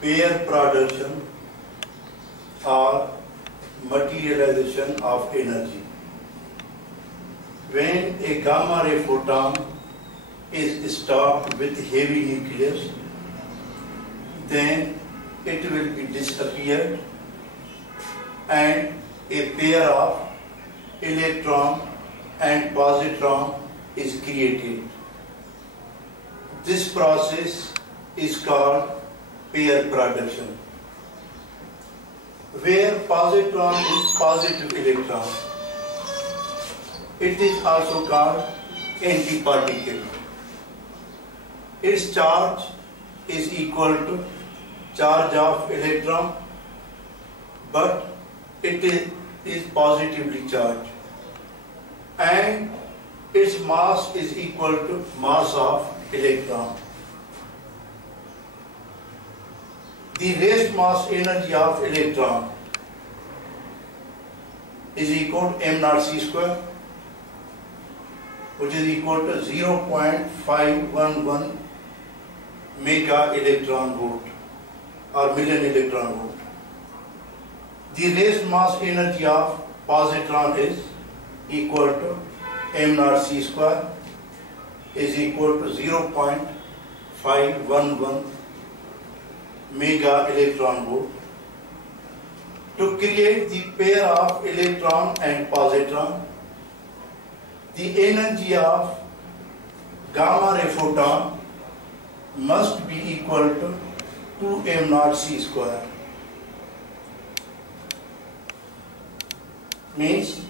pair production or materialization of energy. When a gamma ray photon is stopped with heavy nucleus, then it will be disappeared and a pair of electron and positron is created. This process is called pair production, where positron is positive electron. It is also called antiparticle. Its charge is equal to charge of electron, but it is positively charged, and its mass is equal to mass of electron. The rest mass energy of electron is equal to m0 c square, which is equal to 0.511 mega electron volt or million electron volt. The rest mass energy of positron is equal to m0 c square is equal to 0.511 mega electron volt. To create the pair of electron and positron, the energy of gamma ray photon must be equal to 2m0 c square. Means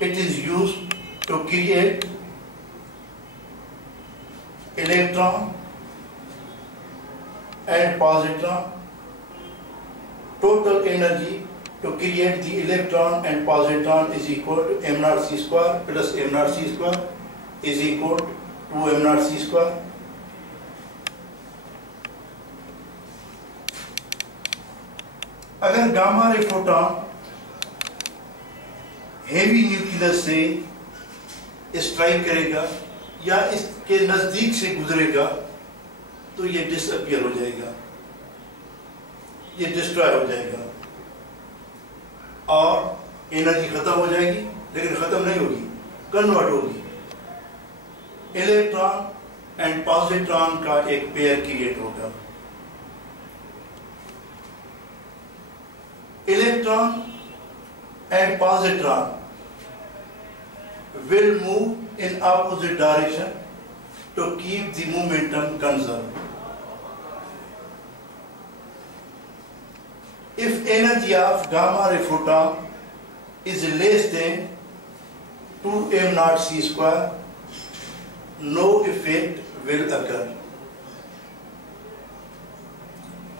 it is used to create electron and positron. Total energy to create the electron and positron is equal to m0 c square plus m0 c square is equal to 2m0 c square. अगर gamma ray photon heavy nucleus से स्ट्राइक करेगा या इसके नजदीक से गुजरेगा तो ये डिसअपियर हो जाएगा, ये डिस्ट्रॉय हो जाएगा और एनर्जी खत्म हो जाएगी, लेकिन खत्म नहीं होगी, कन्वर्ट होगी। इलेक्ट्रॉन एंड पॉजिट्रॉन का एक पेयर क्रिएट होगा। Electron and positron will move in opposite direction to keep the momentum conserved. If energy of gamma ray photon is less than 2m0 c square, no effect will occur.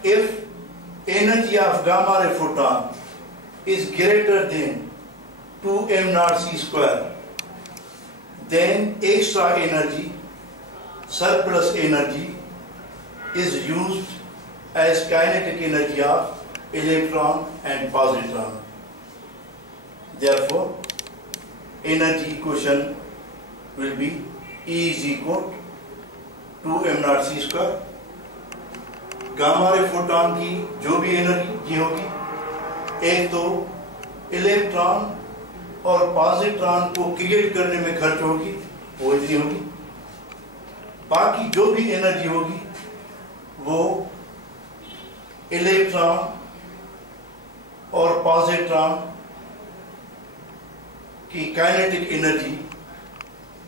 If energy of gamma ray photon is greater than 2m0 c square, then extra energy, surplus energy, is used as kinetic energy of electron and positron. Therefore, energy equation will be E is equal to 2m0 c square. Gamma ray photon की जो भी एनर्जी होगी, एक तो इलेक्ट्रॉन और पॉजिट्रॉन को क्रिएट करने में खर्च होगी, वो इतनी होगी। बाकी जो भी एनर्जी होगी वो इलेक्ट्रॉन और पॉजिट्रॉन की काइनेटिक एनर्जी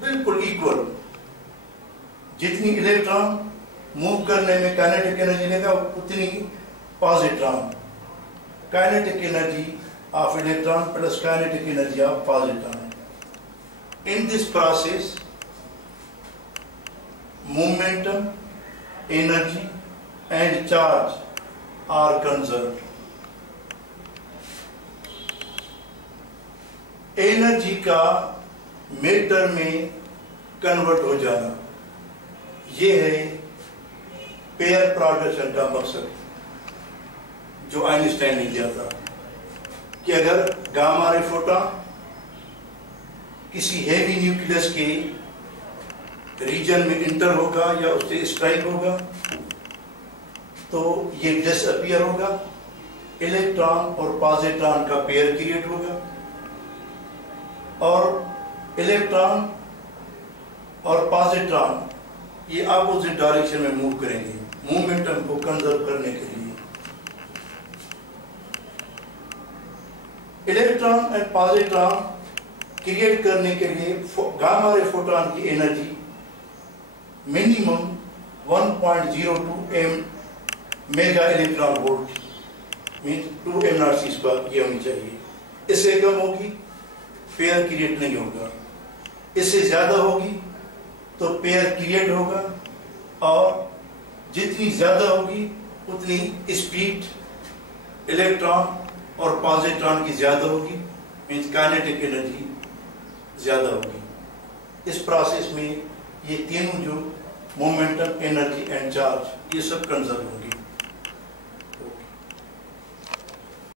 बिल्कुल इक्वल। जितनी इलेक्ट्रॉन मूव करने में काइनेटिक एनर्जी लेगा उतनी positron, kinetic energy of electron plus kinetic energy of positron. In this process momentum, energy and charge are conserved. Energy का मीटर में कन्वर्ट हो जाना, ये है पेयर प्रोडक्शन का मकसद जो आइंस्टाइन ने दिया था कि अगर गामा रे फोटॉन किसी हेवी न्यूक्लियस के रीजन में इंटर होगा या उससे स्ट्राइक होगा तो ये डिसअपियर होगा, इलेक्ट्रॉन और पॉजिट्रॉन का पेयर क्रिएट होगा और इलेक्ट्रॉन और पॉजिट्रॉन ये अपोजिट डायरेक्शन में मूव करेंगे मोमेंटम को कंजर्व करने के लिए। इलेक्ट्रॉन एंड पॉजिट्रॉन क्रिएट करने के लिए गामा रे फोटॉन की energy minimum 1.02 mega electron volt means 2 mc² ये होनी चाहिए। इससे कम होगी पेयर क्रिएट नहीं होगा, इससे ज्यादा होगी तो पेयर क्रिएट होगा और जितनी ज्यादा होगी उतनी स्पीड इलेक्ट्रॉन और पॉजिट्रॉन की ज्यादा होगी, मीन्स काइनेटिक एनर्जी ज्यादा होगी। इस प्रोसेस में ये तीनों जो मोमेंटम, एनर्जी एंड चार्ज ये सब कंजर्व होंगे।